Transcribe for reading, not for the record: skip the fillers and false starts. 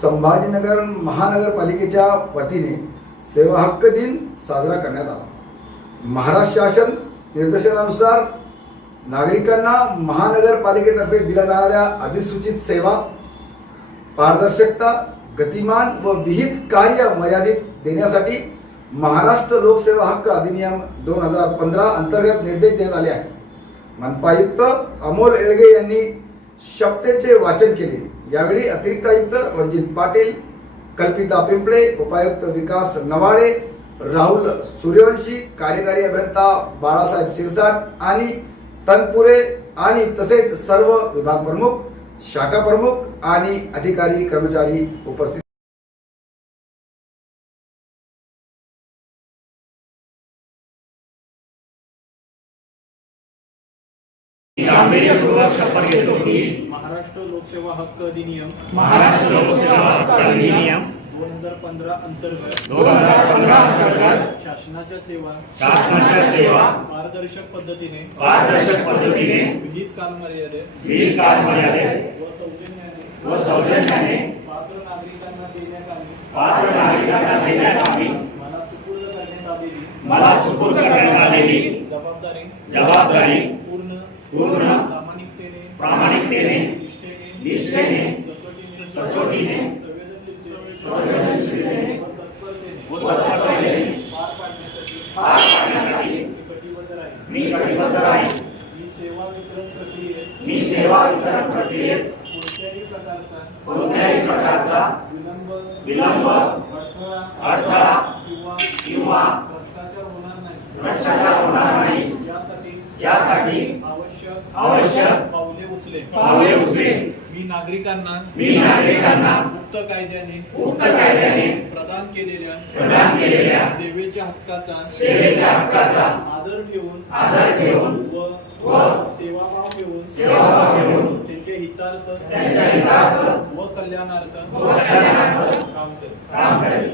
संभाजीनगर महानगरपालिकेच्या वतीने सेवा हक्क दिन साजरा करण्यात आला। महाराष्ट्र शासन निर्देशानुसार नागरिकांना महानगरपालिकेतर्फे दिल्या जाणाऱ्या अधिसूचित सेवा पारदर्शकता, गतिमान व विहित कार्य मर्यादित देण्यासाठी महाराष्ट्र लोकसेवा हक्क अधिनियम 2015 अंतर्गत निर्देश देण्यात आले आहेत। मनपायुक्त अमोल येळगे यांनी शपथेचे वाचन केले। यावेळी अतिरिक्त आयुक्त रणजित पाटील, कल्पिता पिंपळे, उपायुक्त विकास नवाळे, राहुल सूर्यवंशी, कार्यकारी अभियंता बाळासाहेब शिरसाट आणि तनपुरे आणि तसेच सर्व विभाग प्रमुख, शाखा प्रमुख आणि अधिकारी कर्मचारी उपस्थित। शपथ घेतो की महाराष्ट्र लोकसेवा हक्क अधिनियम 2015 अंतर्गत शासनाच्या सेवा पारदर्शक पद्धतीने विहित कालमर्यादेत व सौजन्याने पात्र नागरिकांना देण्यात आली मला सुपूर्द करण्यात आलेली जबाबदारी पूर्ण प्रामाणिकतेने निष्ठेने सचोटीने व तत्परतेने पार पाडण्यासाठी मी कटिबद्ध राहीन। मी सेवा वितरण प्रक्रियेत कोणत्याही प्रकारचा विलंब अडथळा किंवा भ्रष्टाचार होणार नाही यासाठी आवश्यक पावले उचले। मी नागरिकांना मुक्त कायद्याने प्रदान केलेल्या सेवेच्या हक्काचा आदर ठेवून व सेवाभाव ठेवून त्यांच्या हितार्थ व कल्याणार्थ काम करेन।